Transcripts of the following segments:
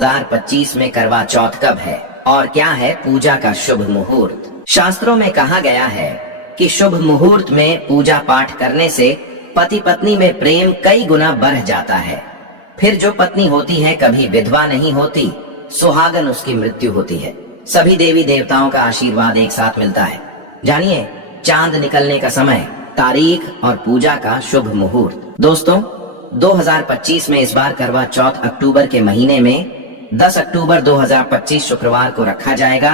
2025 में करवा चौथ कब है और क्या है पूजा का शुभ मुहूर्त। शास्त्रों में कहा गया है कि शुभ मुहूर्त में पूजा पाठ करने से पति पत्नी में प्रेम कई गुना बढ़ जाता है। फिर जो पत्नी होती है कभी विधवा नहीं होती, सुहागन उसकी मृत्यु होती है। सभी देवी देवताओं का आशीर्वाद एक साथ मिलता है। जानिए चांद निकलने का समय, तारीख और पूजा का शुभ मुहूर्त। दोस्तों 2025 में इस बार करवा चौथ अक्टूबर के महीने में 10 अक्टूबर 2025 शुक्रवार को रखा जाएगा।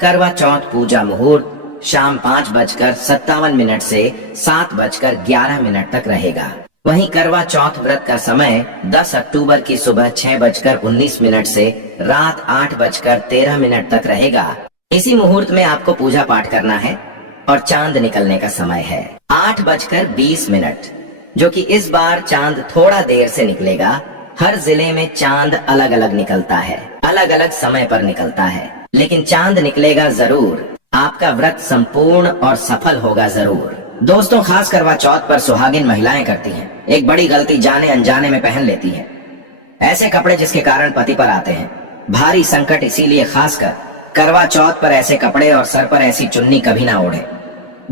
करवा चौथ पूजा मुहूर्त शाम 5:57 से 7:11 तक रहेगा। वहीं करवा चौथ व्रत का समय 10 अक्टूबर की सुबह 6:19 से रात 8:13 तक रहेगा। इसी मुहूर्त में आपको पूजा पाठ करना है और चांद निकलने का समय है 8:20, जो कि इस बार चांद थोड़ा देर से निकलेगा। हर जिले में चांद अलग अलग निकलता है, अलग अलग समय पर निकलता है, लेकिन चांद निकलेगा जरूर। आपका व्रत संपूर्ण और सफल होगा जरूर। दोस्तों खास करवा चौथ पर सुहागिन महिलाएं करती हैं एक बड़ी गलती, जाने अनजाने में पहन लेती हैं ऐसे कपड़े जिसके कारण पति पर आते हैं भारी संकट। इसीलिए खासकर करवा चौथ पर ऐसे कपड़े और सर पर ऐसी चुन्नी कभी ना ओढ़े।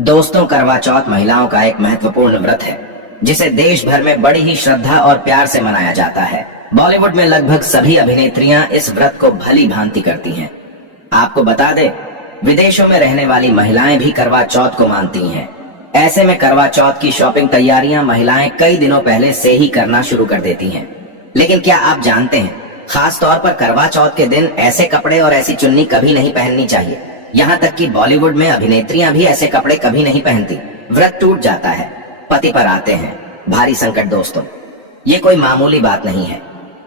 दोस्तों करवा चौथ महिलाओं का एक महत्वपूर्ण व्रत है जिसे देश भर में बड़ी ही श्रद्धा और प्यार से मनाया जाता है। बॉलीवुड में लगभग सभी अभिनेत्रियां इस व्रत को भली भांति करती हैं। आपको बता दें, विदेशों में रहने वाली महिलाएं भी करवा चौथ को मानती हैं। ऐसे में करवा चौथ की शॉपिंग तैयारियां महिलाएं कई दिनों पहले से ही करना शुरू कर देती हैं। लेकिन क्या आप जानते हैं, खास तौर पर करवा चौथ के दिन ऐसे कपड़े और ऐसी चुन्नी कभी नहीं पहननी चाहिए। यहाँ तक कि बॉलीवुड में अभिनेत्रियां भी ऐसे कपड़े कभी नहीं पहनती। व्रत टूट जाता है, पति पर आते हैं भारी संकट। दोस्तों ये कोई मामूली बात नहीं है,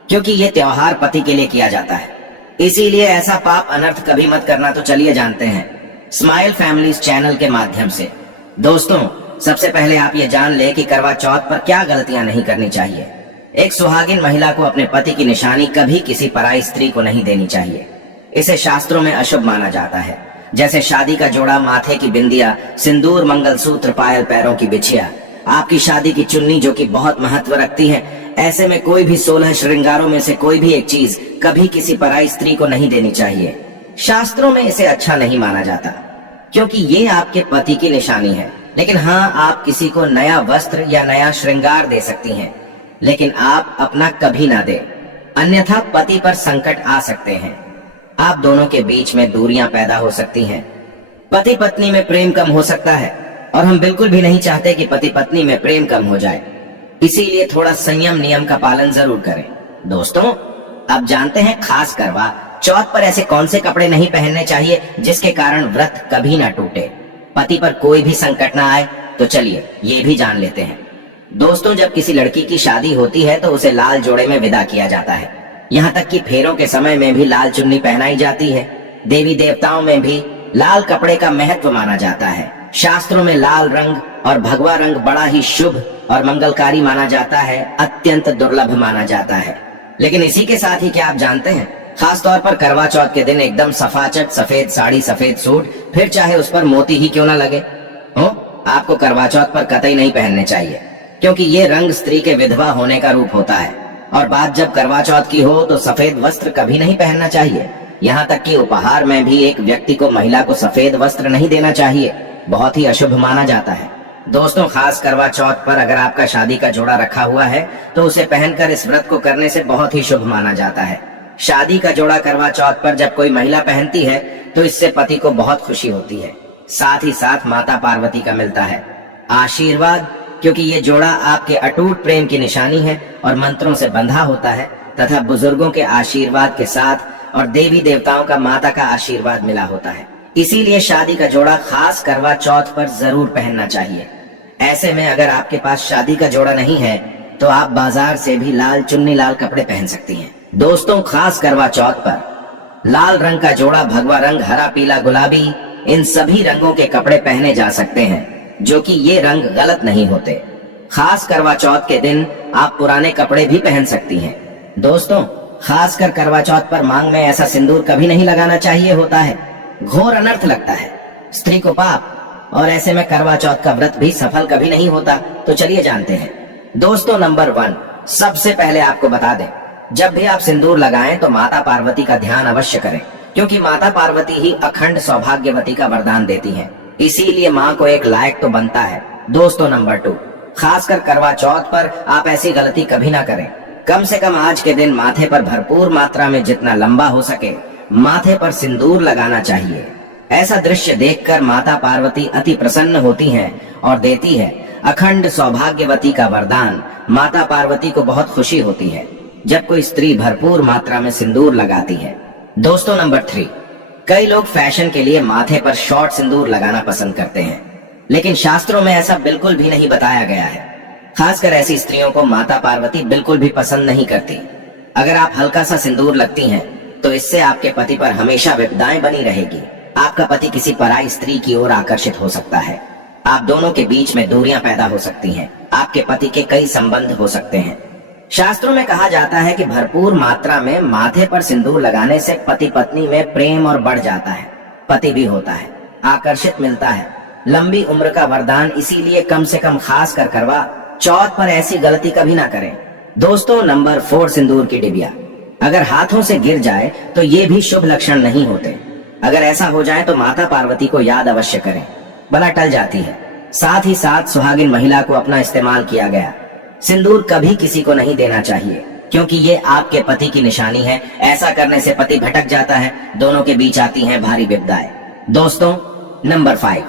क्योंकि ये त्योहार पति के लिए किया जाता है। इसीलिए ऐसा पाप अनर्थ कभी मत करना। तो चलिए जानते हैं स्माइल फैमिलीज चैनल के माध्यम से। दोस्तों सबसे पहले आप ये जान ले कि करवा चौथ पर क्या गलतियां नहीं करनी चाहिए। एक सुहागिन महिला को अपने पति की निशानी कभी किसी पराई स्त्री को नहीं देनी चाहिए। इसे शास्त्रों में अशुभ माना जाता है, जैसे शादी का जोड़ा, माथे की बिंदिया, सिंदूर, मंगलसूत्र, पायल, पैरों की बिछिया, आपकी शादी की चुन्नी जो कि बहुत महत्व रखती है। ऐसे में कोई भी 16 श्रृंगारों में से कोई भी एक चीज कभी किसी पराई स्त्री को नहीं देनी चाहिए। शास्त्रों में इसे अच्छा नहीं माना जाता, क्योंकि ये आपके पति की निशानी है। लेकिन हाँ, आप किसी को नया वस्त्र या नया श्रृंगार दे सकती हैं, लेकिन आप अपना कभी ना दें, अन्यथा पति पर संकट आ सकते हैं। आप दोनों के बीच में दूरियां पैदा हो सकती हैं, पति पत्नी में प्रेम कम हो सकता है, और हम बिल्कुल भी नहीं चाहते कि पति पत्नी में प्रेम कम हो जाए। इसीलिए थोड़ा संयम नियम का पालन जरूर करें। दोस्तों अब जानते हैं खास करवा चौथ पर ऐसे कौन से कपड़े नहीं पहनने चाहिए जिसके कारण व्रत कभी ना टूटे, पति पर कोई भी संकट ना आए। तो चलिए ये भी जान लेते हैं। दोस्तों जब किसी लड़की की शादी होती है तो उसे लाल जोड़े में विदा किया जाता है। यहाँ तक कि फेरों के समय में भी लाल चुन्नी पहनाई जाती है। देवी देवताओं में भी लाल कपड़े का महत्व माना जाता है। शास्त्रों में लाल रंग और भगवा रंग बड़ा ही शुभ और मंगलकारी माना जाता है, अत्यंत दुर्लभ माना जाता है। लेकिन इसी के साथ ही क्या आप जानते हैं, खास तौर पर करवा चौथ के दिन एकदम सफाचट सफेद साड़ी, सफेद सूट, फिर चाहे उस पर मोती ही क्यों ना लगे हो, आपको करवा चौथ पर कतई नहीं पहनने चाहिए, क्योंकि ये रंग स्त्री के विधवा होने का रूप होता है। और बात जब करवा चौथ की हो तो सफेद वस्त्र कभी नहीं पहनना चाहिए। यहाँ तक कि उपहार में भी एक व्यक्ति को महिला को सफेद वस्त्र नहीं देना चाहिए, बहुत ही अशुभ माना जाता है। दोस्तों खास करवा चौथ पर अगर आपका शादी का जोड़ा रखा हुआ है तो उसे पहनकर इस व्रत को करने से बहुत ही शुभ माना जाता है। शादी का जोड़ा करवा चौथ पर जब कोई महिला पहनती है तो इससे पति को बहुत खुशी होती है, साथ ही साथ माता पार्वती का मिलता है आशीर्वाद, क्योंकि ये जोड़ा आपके अटूट प्रेम की निशानी है और मंत्रों से बंधा होता है तथा बुजुर्गों के आशीर्वाद के साथ और देवी देवताओं का, माता का आशीर्वाद मिला होता है। इसीलिए शादी का जोड़ा खास करवा चौथ पर जरूर पहनना चाहिए। ऐसे में अगर आपके पास शादी का जोड़ा नहीं है तो आप बाजार से भी लाल चुन्नी, लाल कपड़े पहन सकती हैं। दोस्तों खास करवा चौथ पर लाल रंग का जोड़ा, भगवा रंग, हरा, पीला, गुलाबी, इन सभी रंगों के कपड़े पहने जा सकते हैं, जो कि ये रंग गलत नहीं होते। खास करवा चौथ के दिन आप पुराने कपड़े भी पहन सकती हैं। दोस्तों खासकर करवा चौथ पर मांग में ऐसा सिंदूर कभी नहीं लगाना चाहिए होता है, घोर अनर्थ लगता है, स्त्री को पाप, और ऐसे में करवा चौथ का व्रत भी सफल कभी नहीं होता। तो चलिए जानते हैं। दोस्तों नंबर 1, सबसे पहले आपको बता दें जब भी आप सिंदूर लगाएं तो माता पार्वती का ध्यान अवश्य करें, क्योंकि माता पार्वती ही अखंड सौभाग्यवती का वरदान देती हैं। इसीलिए माँ को एक लायक तो बनता है। दोस्तों नंबर 2, खासकर करवा चौथ पर आप ऐसी गलती कभी ना करें। कम से कम आज के दिन माथे पर भरपूर मात्रा में जितना लंबा हो सके माथे पर सिंदूर लगाना चाहिए। ऐसा दृश्य देखकर माता पार्वती अति प्रसन्न होती हैं और देती है अखंड सौभाग्यवती का वरदान। माता पार्वती को बहुत खुशी होती है जब कोई स्त्री भरपूर मात्रा में सिंदूर लगाती है। दोस्तों नंबर 3, कई लोग फैशन के लिए माथे पर शॉर्ट सिंदूर लगाना पसंद करते हैं, लेकिन शास्त्रों में ऐसा बिल्कुल भी नहीं बताया गया है। खासकर ऐसी स्त्रियों को माता पार्वती बिल्कुल भी पसंद नहीं करती। अगर आप हल्का सा सिंदूर लगती हैं तो इससे आपके पति पर हमेशा विपदाएं बनी रहेगी। आपका पति किसी पराई स्त्री की ओर आकर्षित हो सकता है। आप दोनों के बीच में दूरियां पैदा हो सकती हैं। आपके पति के कई संबंध हो सकते हैं। शास्त्रों में कहा जाता है कि भरपूर मात्रा में माथे पर सिंदूर लगाने से पति पत्नी में प्रेम और बढ़ जाता है, पति भी होता है, आकर्षित मिलता है, लंबी उम्र का वरदान। इसीलिए कम से कम खास कर करवा चौथ पर ऐसी गलती कभी ना करें। दोस्तों नंबर 4, सिंदूर की डिबिया अगर हाथों से गिर जाए तो ये भी शुभ लक्षण नहीं होते। अगर ऐसा हो जाए तो माता पार्वती को याद अवश्य करें, बला टल जाती है। साथ ही साथ सुहागिन महिला को अपना इस्तेमाल किया गया सिंदूर कभी किसी को नहीं देना चाहिए, क्योंकि ये आपके पति की निशानी है। ऐसा करने से पति भटक जाता है, दोनों के बीच आती हैं भारी विपदाएं। दोस्तों नंबर 5,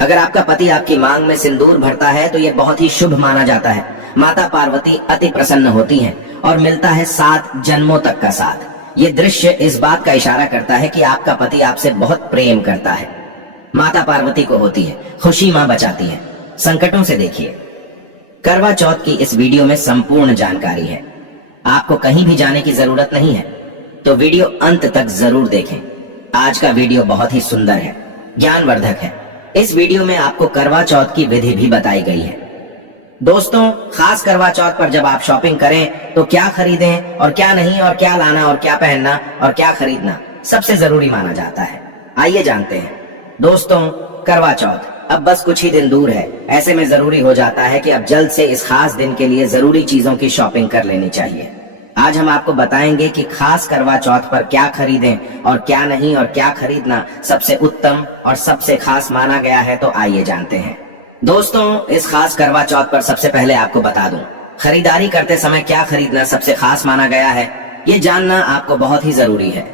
अगर आपका पति आपकी मांग में सिंदूर भरता है तो ये बहुत ही शुभ माना जाता है। माता पार्वती अति प्रसन्न होती हैं और मिलता है 7 जन्मों तक का साथ। ये दृश्य इस बात का इशारा करता है कि आपका पति आपसे बहुत प्रेम करता है। माता पार्वती को होती है खुशी, माँ बचाती है संकटों से। देखिए करवा चौथ की इस वीडियो में संपूर्ण जानकारी है, आपको कहीं भी जाने की जरूरत नहीं है, तो वीडियो अंत तक जरूर देखें। आज का वीडियो बहुत ही सुंदर है, ज्ञानवर्धक है। इस वीडियो में आपको करवा चौथ की विधि भी बताई गई है। दोस्तों खास करवा चौथ पर जब आप शॉपिंग करें तो क्या खरीदें और क्या नहीं, और क्या लाना और क्या पहनना और क्या खरीदना सबसे जरूरी माना जाता है। आइए जानते हैं। दोस्तों करवा चौथ अब बस कुछ ही दिन दूर है। ऐसे में जरूरी हो जाता है कि अब जल्द से इस खास दिन के लिए जरूरी चीजों की शॉपिंग कर लेनी चाहिए। आज हम आपको बताएंगे कि खास करवा चौथ पर क्या खरीदें और क्या नहीं, और क्या खरीदना सबसे उत्तम और सबसे खास माना गया है। तो आइए जानते हैं। दोस्तों इस खास करवा चौथ पर सबसे पहले आपको बता दूं, खरीदारी करते समय क्या खरीदना सबसे खास माना गया है, ये जानना आपको बहुत ही जरूरी है।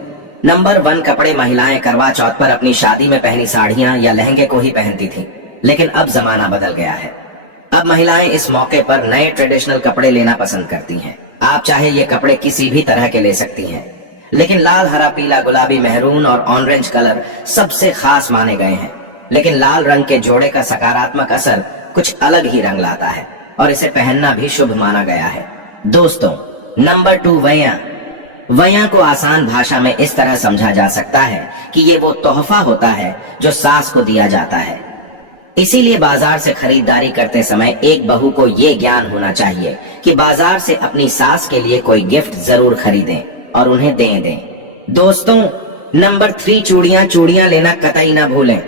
नंबर 1, कपड़े। महिलाएं करवा चौथ पर अपनी शादी में पहनी साड़ियां या लहंगे को ही पहनती थी, लेकिन अब जमाना बदल गया है। अब महिलाएं इस मौके पर नए ट्रेडिशनल कपड़े लेना पसंद करती हैं। आप चाहे ये कपड़े किसी भी तरह के ले सकती हैं, लेकिन लाल, हरा, पीला, गुलाबी, मेहरून और ऑरेंज कलर सबसे खास माने गए हैं। लेकिन लाल रंग के जोड़े का सकारात्मक असर कुछ अलग ही रंग लाता है और इसे पहनना भी शुभ माना गया है। दोस्तों नंबर 2, वैया। वैया को आसान भाषा में इस तरह समझा जा सकता है कि ये वो तोहफा होता है जो सास को दिया जाता है। इसीलिए बाजार से खरीदारी करते समय एक बहू को ये ज्ञान होना चाहिए कि बाजार से अपनी सास के लिए कोई गिफ्ट जरूर खरीदें और उन्हें दें। दोस्तों नंबर 3, चूड़ियां। चूड़ियां लेना कतई ना भूलें।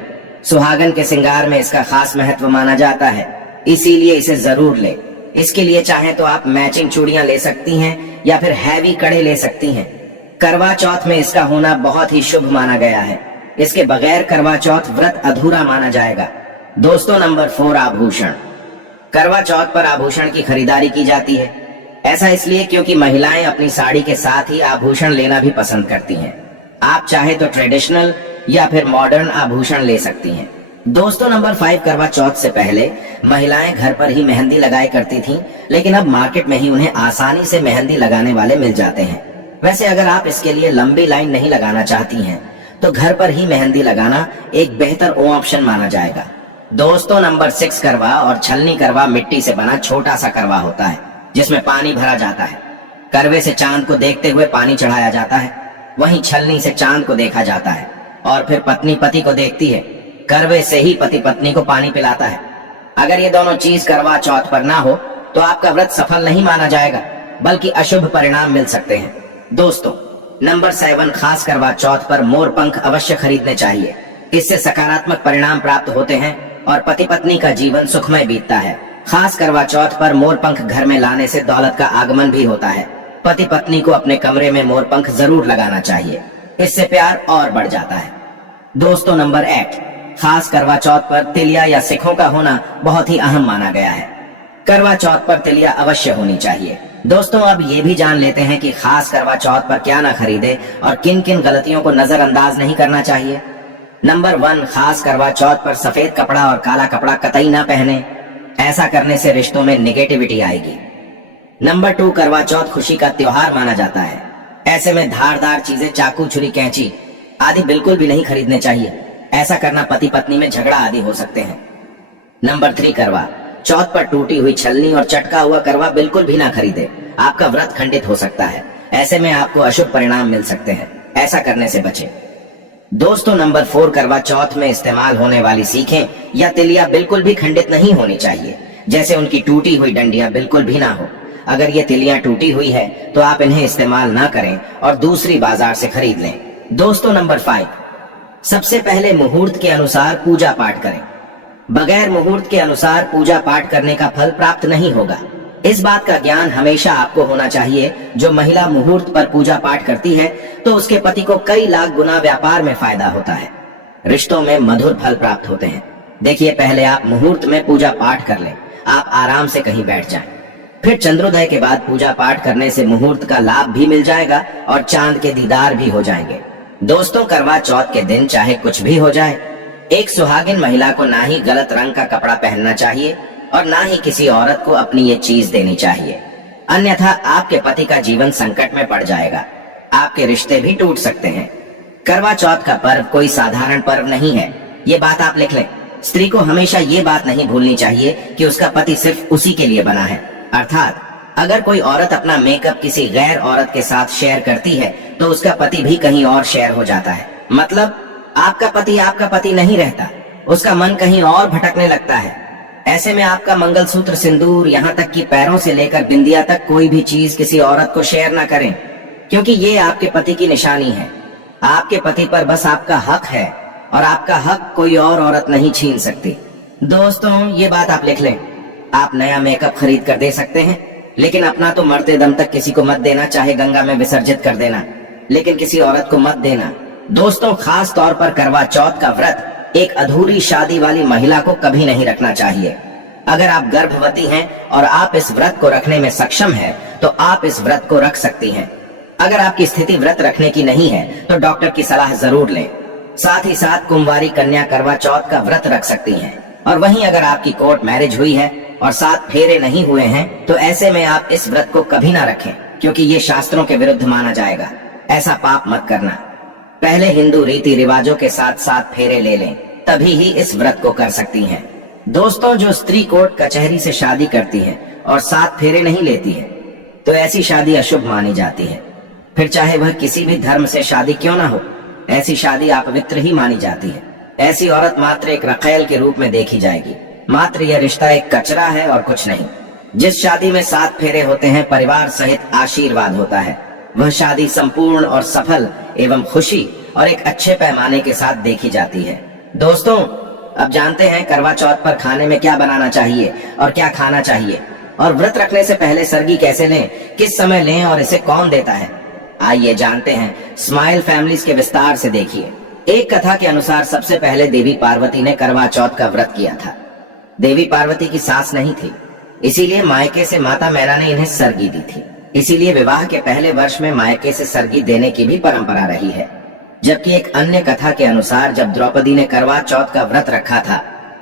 सुहागन के श्रृंगार में इसका खास महत्व माना जाता है, इसीलिए इसे जरूर लें। इसके लिए चाहे तो आप मैचिंग चूड़ियां ले सकती हैं या फिर हैवी कड़े ले सकती हैं। करवा चौथ में इसका होना बहुत ही शुभ माना गया है। इसके बगैर करवा चौथ व्रत अधूरा माना जाएगा। दोस्तों नंबर 4, आभूषण। करवा चौथ पर आभूषण की खरीदारी की जाती है। ऐसा इसलिए क्योंकि महिलाएं अपनी साड़ी के साथ ही आभूषण लेना भी पसंद करती हैं। आप चाहे तो ट्रेडिशनल या फिर मॉडर्न आभूषण ले सकती हैं। दोस्तों नंबर 5, करवा चौथ से पहले महिलाएं घर पर ही मेहंदी लगाया करती थीं, लेकिन अब मार्केट में ही उन्हें आसानी से मेहंदी लगाने वाले मिल जाते हैं। वैसे अगर आप इसके लिए लंबी लाइन नहीं लगाना चाहती हैं तो घर पर ही मेहंदी लगाना एक बेहतर ऑप्शन माना जाएगा। दोस्तों नंबर 6, करवा और छलनी। करवा मिट्टी से बना छोटा सा करवा होता है जिसमें पानी भरा जाता है। करवे से चांद को देखते हुए पानी चढ़ाया जाता है, वहीं छलनी से चांद को देखा जाता है और फिर पत्नी पति को देखती है। करवे से ही पति पत्नी को पानी पिलाता है। अगर ये दोनों चीज करवा चौथ पर ना हो तो आपका व्रत सफल नहीं माना जाएगा, बल्कि अशुभ परिणाम मिल सकते हैं। दोस्तों नंबर 7, खास करवा चौथ पर मोर पंख अवश्य खरीदने चाहिए। इससे सकारात्मक परिणाम प्राप्त होते हैं और पति पत्नी का जीवन सुखमय बीतता है। खास करवा चौथ पर मोर पंख घर में लाने से दौलत का आगमन भी होता है। पति पत्नी को अपने कमरे में मोरपंख जरूर लगाना चाहिए, इससे प्यार और बढ़ जाता है। दोस्तों नंबर 8, खास करवा चौथ पर तिलिया या सिखों का होना बहुत ही अहम माना गया है। करवा चौथ पर तिलिया अवश्य होनी चाहिए। दोस्तों अब ये भी जान लेते हैं कि खास करवा चौथ पर क्या ना खरीदे और किन किन गलतियों को नजरअंदाज नहीं करना चाहिए। नंबर 1, खास करवा चौथ पर सफेद कपड़ा और काला कपड़ा कतई ना पहने, ऐसा करने से रिश्तों में नेगेटिविटी आएगी। नंबर 2, करवा चौथ खुशी का त्योहार माना जाता है, ऐसे में धारदार चीजें चाकू छुरी कैंची आदि बिल्कुल भी नहीं खरीदने चाहिए, ऐसा करना पति पत्नी में झगड़ा आदि हो सकते हैं। नंबर 3, करवा चौथ पर टूटी हुई छलनी और चटका हुआ करवा बिल्कुल भी ना खरीदे, आपका व्रत खंडित हो सकता है, ऐसे में आपको अशुभ परिणाम मिल सकते हैं, ऐसा करने से बचें। दोस्तों नंबर 4, करवा चौथ में इस्तेमाल होने वाली सीखें या तिलिया बिल्कुल भी खंडित नहीं होनी चाहिए, जैसे उनकी टूटी हुई डंडियां बिल्कुल भी ना हो। अगर ये तिलियां टूटी हुई है तो आप इन्हें इस्तेमाल ना करें और दूसरी बाजार से खरीद लें। दोस्तों नंबर 5, सबसे पहले मुहूर्त के अनुसार पूजा पाठ करें। बगैर मुहूर्त के अनुसार पूजा पाठ करने का फल प्राप्त नहीं होगा। इस बात का ज्ञान हमेशा आपको होना चाहिए। जो महिला मुहूर्त पर पूजा पाठ करती है तो उसके पति को कई लाख गुना व्यापार में फायदा होता है, रिश्तों में मधुर फल प्राप्त होते हैं। देखिए, पहले आप मुहूर्त में पूजा पाठ कर लें, आप आराम से कहीं बैठ जाएं, फिर चंद्रोदय के बाद पूजा पाठ करने से मुहूर्त का लाभ भी मिल जाएगा और चांद के दीदार भी हो जाएंगे। दोस्तों करवा चौथ के दिन चाहे कुछ भी हो जाए, एक सुहागिन महिला को ना ही गलत रंग का कपड़ा पहनना चाहिए और ना ही किसी औरत को अपनी ये चीज देनी चाहिए, अन्यथा आपके पति का जीवन संकट में पड़ जाएगा, आपके रिश्ते भी टूट सकते हैं। करवा चौथ का पर्व कोई साधारण पर्व नहीं है, ये बात आप लिख लें। स्त्री को हमेशा ये बात नहीं भूलनी चाहिए कि उसका पति सिर्फ उसी के लिए बना है। अर्थात अगर कोई औरत अपना मेकअप किसी गैर औरत के साथ शेयर करती है तो उसका पति भी कहीं और शेयर हो जाता है। मतलब आपका पति नहीं रहता, उसका मन कहीं और भटकने लगता है। ऐसे में आपका मंगलसूत्र, सिंदूर, यहाँ तक कि पैरों से लेकर बिंदिया तक कोई भी चीज किसी औरत को शेयर ना करें, क्योंकि ये आपके पति की निशानी है। आपके पति पर बस आपका हक है और आपका हक कोई और औरत नहीं छीन सकती। दोस्तों ये बात आप लिख लें। आप नया मेकअप खरीद कर दे सकते हैं, लेकिन अपना तो मरते दम तक किसी को मत देना, चाहे गंगा में विसर्जित कर देना, लेकिन किसी औरत को मत देना। दोस्तों खास तौर पर करवा चौथ का व्रत एक अधूरी शादी वाली महिला को कभी नहीं रखना चाहिए। अगर आप गर्भवती हैं और आप इस व्रत को रखने में सक्षम हैं, तो आप इस व्रत को रख सकती हैं। अगर आपकी स्थिति व्रत रखने की नहीं है तो डॉक्टर की सलाह जरूर लें। साथ ही साथ कुंवारी कन्या करवा चौथ का व्रत रख सकती हैं। और वहीं अगर आपकी कोर्ट मैरिज हुई है और 7 फेरे नहीं हुए हैं तो ऐसे में आप इस व्रत को कभी ना रखें, क्योंकि ये शास्त्रों के विरुद्ध माना जाएगा। ऐसा पाप मत करना। पहले हिंदू रीति रिवाजों के साथ 7 फेरे ले लें, तभी ही इस व्रत को कर सकती हैं। दोस्तों जो स्त्री कोर्ट कचहरी से शादी करती है और 7 फेरे नहीं लेती है तो ऐसी शादी अशुभ मानी जाती है। फिर चाहे वह किसी भी धर्म से शादी क्यों ना हो, ऐसी शादी अपवित्र ही मानी जाती है। ऐसी औरत मात्र एक रखेल के रूप में देखी जाएगी। मात्र यह रिश्ता एक कचरा है और कुछ नहीं। जिस शादी में 7 फेरे होते हैं, परिवार सहित आशीर्वाद होता है, वह शादी संपूर्ण और सफल एवं खुशी और एक अच्छे पैमाने के साथ देखी जाती है। दोस्तों अब जानते हैं करवा चौथ पर खाने में क्या बनाना चाहिए और क्या खाना चाहिए, और व्रत रखने से पहले सरगी कैसे लें, किस समय लें और इसे कौन देता है। आइए जानते हैं। स्माइल फैमिलीज के विस्तार से देखिए। एक कथा के अनुसार सबसे पहले देवी पार्वती ने करवा चौथ का व्रत किया था। देवी पार्वती की सास नहीं थी, इसीलिए मायके से माता मैना ने इन्हें सरगी दी थी। इसीलिए विवाह के पहले वर्ष में मायके से सरगी देने की भी परंपरा रही है। जबकि एक अन्य कथा के अनुसार जब द्रौपदी ने करवा चौथ का व्रत रखा था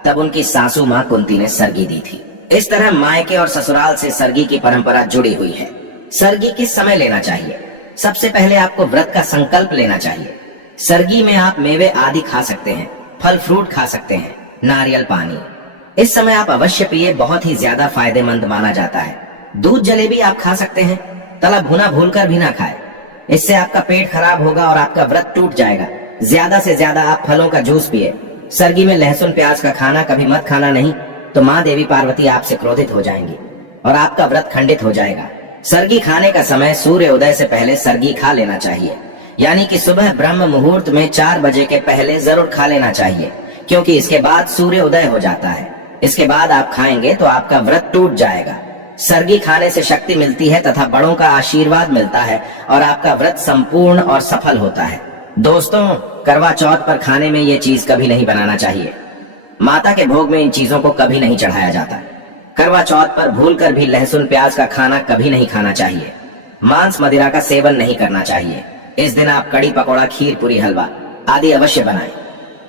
तब उनकी सासू माँ कुंती ने सरगी दी थी। इस तरह मायके और ससुराल से सरगी की परंपरा जुड़ी हुई है। सरगी किस समय लेना चाहिए? सबसे पहले आपको व्रत का संकल्प लेना चाहिए। सरगी में आप मेवे आदि खा सकते हैं, फल फ्रूट खा सकते हैं, नारियल पानी इस समय आप अवश्य पिए, बहुत ही ज्यादा फायदेमंद माना जाता है। दूध जलेबी आप खा सकते हैं, तला भुना भूनकर भी ना खाए, इससे आपका पेट खराब होगा और आपका व्रत टूट जाएगा। ज्यादा से ज्यादा आप फलों का जूस पिए। सरगी में लहसुन प्याज का खाना कभी मत खाना, नहीं तो माँ देवी पार्वती आपसे क्रोधित हो जाएंगी और आपका व्रत खंडित हो जाएगा। सरगी खाने का समय सूर्य उदय से पहले सरगी खा लेना चाहिए, यानी कि सुबह ब्रह्म मुहूर्त में 4 बजे के पहले जरूर खा लेना चाहिए, क्योंकि इसके बाद सूर्य उदय हो जाता है। इसके बाद आप खाएंगे तो आपका व्रत टूट जाएगा। सरगी खाने से शक्ति मिलती है तथा बड़ों का आशीर्वाद मिलता है और आपका व्रत संपूर्ण और सफल होता है। दोस्तों, करवा चौथ पर खाने में ये चीज कभी नहीं बनाना चाहिए। माता के भोग में इन चीजों को कभी नहीं चढ़ाया जाता। करवा चौथ पर भूलकर भी लहसुन प्याज का खाना कभी नहीं खाना चाहिए। मांस मदिरा का सेवन नहीं करना चाहिए। इस दिन आप कड़ी पकौड़ा, खीर, पूरी, हलवा आदि अवश्य बनाएं।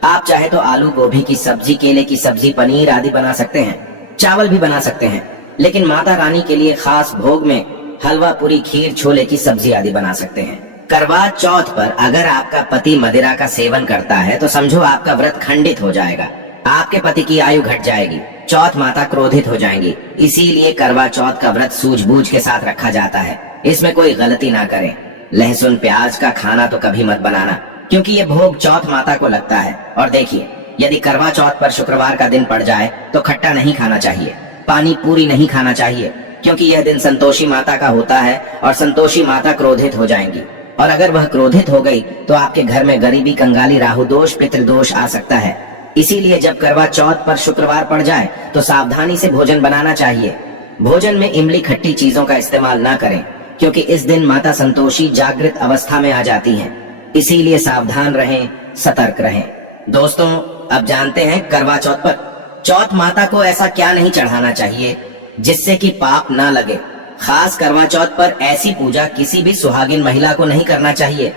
आप चाहे तो आलू गोभी की सब्जी, केले की सब्जी, पनीर आदि बना सकते हैं। चावल भी बना सकते हैं, लेकिन माता रानी के लिए खास भोग में हलवा, पूरी, खीर, छोले की सब्जी आदि बना सकते हैं। करवा चौथ पर अगर आपका पति मदिरा का सेवन करता है तो समझो आपका व्रत खंडित हो जाएगा। आपके पति की आयु घट जाएगी। चौथ माता क्रोधित हो जाएंगी। इसीलिए करवा चौथ का व्रत सूझबूझ के साथ रखा जाता है। इसमें कोई गलती ना करें। लहसुन प्याज का खाना तो कभी मत बनाना, क्योंकि ये भोग चौथ माता को लगता है। और देखिए, यदि करवा चौथ पर शुक्रवार का दिन पड़ जाए तो खट्टा नहीं खाना चाहिए, पानी पूरी नहीं खाना चाहिए, क्योंकि यह दिन संतोषी माता का होता है और संतोषी माता क्रोधित हो जाएंगी। और अगर वह क्रोधित हो गई तो आपके घर में गरीबी, कंगाली, राहु दोष, पितृदोष आ सकता है। इसीलिए जब करवा चौथ पर शुक्रवार पड़ जाए तो सावधानी से भोजन बनाना चाहिए। भोजन में इमली, खट्टी चीजों का इस्तेमाल ना करें, क्योंकि इस दिन माता संतोषी जागृत अवस्था में आ जाती हैं। इसीलिए सावधान रहें, सतर्क रहें। दोस्तों, अब जानते हैं करवा चौथ पर चौथ माता को ऐसा क्या नहीं चढ़ाना चाहिए जिससे कि पाप ना लगे। खास करवा चौथ पर ऐसी पूजा किसी भी सुहागिन महिला को नहीं करना चाहिए।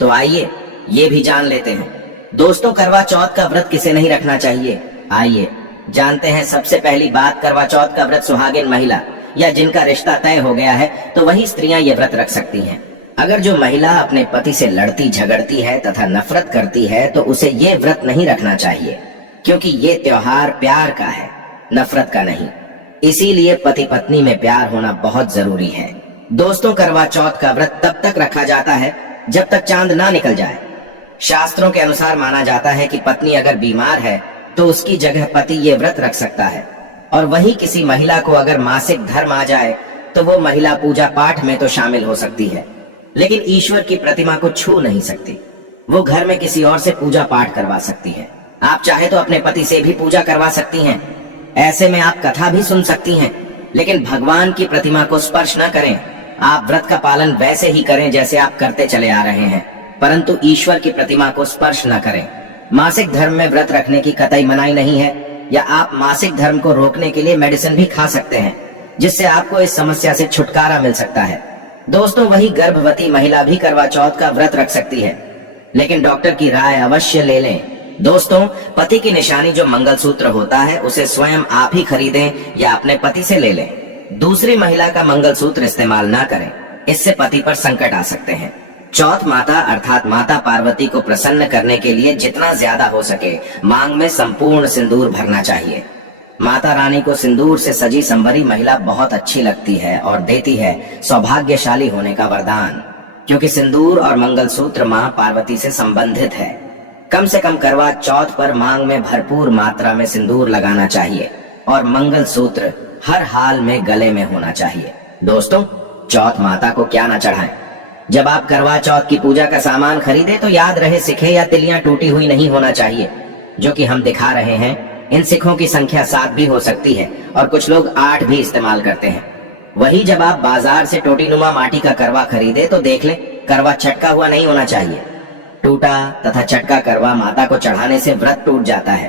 तो आइए ये भी जान लेते हैं। दोस्तों, करवा चौथ का व्रत किसे नहीं रखना चाहिए, आइए जानते हैं। सबसे पहली बात, करवा चौथ का व्रत सुहागिन महिला या जिनका रिश्ता तय हो गया है तो वही स्त्रियां ये व्रत रख सकती हैं। अगर जो महिला अपने पति से लड़ती झगड़ती है तथा नफरत करती है तो उसे ये व्रत नहीं रखना चाहिए, क्योंकि ये त्योहार प्यार का है, नफरत का नहीं। इसीलिए पति पत्नी में प्यार होना बहुत जरूरी है। दोस्तों, करवा चौथ का व्रत तब तक रखा जाता है जब तक चांद ना निकल जाए। शास्त्रों के अनुसार माना जाता है कि पत्नी अगर बीमार है तो उसकी जगह पति ये व्रत रख सकता है। और वही किसी महिला को अगर मासिक धर्म आ जाए तो वो महिला पूजा पाठ में तो शामिल हो सकती है, लेकिन ईश्वर की प्रतिमा को छू नहीं सकती। वो घर में किसी और से पूजा पाठ करवा सकती है। आप चाहे तो अपने पति से भी पूजा करवा सकती हैं। ऐसे में आप कथा भी सुन सकती हैं, लेकिन भगवान की प्रतिमा को स्पर्श न करें। आप व्रत का पालन वैसे ही करें जैसे आप करते चले आ रहे हैं, परंतु ईश्वर की प्रतिमा को स्पर्श न करें। मासिक धर्म में व्रत रखने की कतई मनाही नहीं है, या आप मासिक धर्म को रोकने के लिए मेडिसिन भी खा सकते हैं, जिससे आपको इस समस्या से छुटकारा मिल सकता है। दोस्तों, वही गर्भवती महिला भी करवा चौथ का व्रत रख सकती है, लेकिन डॉक्टर की राय अवश्य ले लें। दोस्तों, पति की निशानी जो मंगलसूत्र होता है उसे स्वयं आप ही खरीदें या अपने पति से ले लें। दूसरी महिला का मंगलसूत्र इस्तेमाल ना करें, इससे पति पर संकट आ सकते हैं। चौथ माता अर्थात माता पार्वती को प्रसन्न करने के लिए जितना ज्यादा हो सके मांग में संपूर्ण सिंदूर भरना चाहिए। माता रानी को सिंदूर से सजी संवरी महिला बहुत अच्छी लगती है और देती है सौभाग्यशाली होने का वरदान, क्योंकि सिंदूर और मंगलसूत्र मां पार्वती से संबंधित है। कम से कम करवा चौथ पर मांग में भरपूर मात्रा में सिंदूर लगाना चाहिए और मंगलसूत्र हर हाल में गले में होना चाहिए। दोस्तों, चौथ माता को क्या ना चढ़ाएं। जब आप करवा चौथ की पूजा का सामान खरीदे तो याद रहे सिखे या तिलियां टूटी हुई नहीं होना चाहिए, जो कि हम दिखा रहे हैं। इन सिखों की संख्या 7 भी हो सकती है और कुछ लोग 8 भी इस्तेमाल करते हैं। वही जब आप बाजार से टोटीनुमा माटी का करवा खरीदे तो देख लें करवा चटका हुआ नहीं होना चाहिए। टूटा तथा चटका करवा माता को चढ़ाने से व्रत टूट जाता है,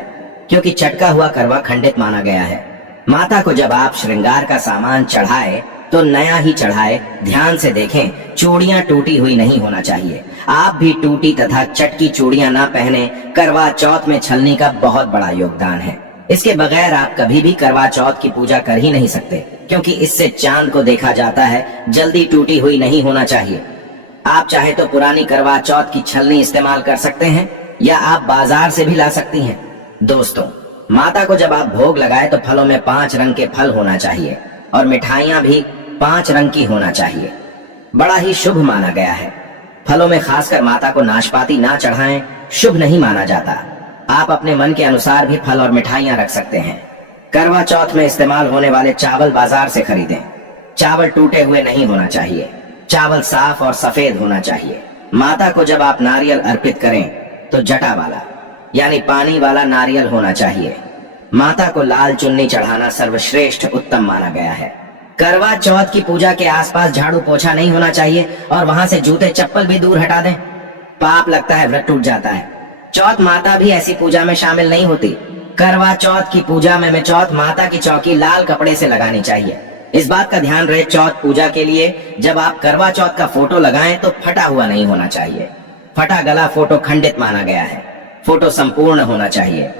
क्योंकि चटका हुआ करवा खंडित माना गया है। माता को जब आप श्रृंगार का सामान चढ़ाए तो नया ही चढ़ाए। ध्यान से देखें, चूड़ियां टूटी हुई नहीं होना चाहिए। आप भी टूटी तथा चटकी चूड़ियां ना पहने। करवा चौथ में छलनी का बहुत बड़ा योगदान है। इसके बगैर आप कभी भी करवा चौथ की पूजा कर ही नहीं सकते, क्योंकि इससे चांद को देखा जाता है। जल्दी टूटी हुई नहीं होना चाहिए। आप चाहे तो पुरानी करवा चौथ की छलनी इस्तेमाल कर सकते हैं या आप बाजार से भी ला सकती हैं। दोस्तों, माता को जब आप भोग लगाए तो फलों में 5 रंग के फल होना चाहिए और मिठाइयां भी 5 रंग की होना चाहिए। बड़ा ही शुभ माना गया है। फलों में खासकर माता को नाशपाती ना चढ़ाएं, शुभ नहीं माना जाता। आप अपने मन के अनुसार भी फल और मिठाइयां रख सकते हैं। करवा चौथ में इस्तेमाल होने वाले चावल बाजार से खरीदें। चावल टूटे हुए नहीं होना चाहिए। चावल साफ और सफेद होना चाहिए। माता को जब आप नारियल अर्पित करें तो जटा वाला यानी पानी वाला नारियल होना चाहिए। माता को लाल चुन्नी चढ़ाना सर्वश्रेष्ठ उत्तम माना गया है। करवा चौथ की पूजा के आसपास झाड़ू पोछा नहीं होना चाहिए और वहां से जूते चप्पल भी दूर हटा दें। पाप लगता है, व्रत टूट जाता है। चौथ माता भी ऐसी पूजा में शामिल नहीं होती। करवा चौथ की पूजा में चौथ माता की चौकी लाल कपड़े से लगानी चाहिए। इस बात का ध्यान रहे, चौथ पूजा के लिए जब आप करवा चौथ का फोटो लगाएं तो फटा हुआ नहीं होना चाहिए। फटा गला फोटो खंडित माना गया है। फोटो संपूर्ण होना चाहिए।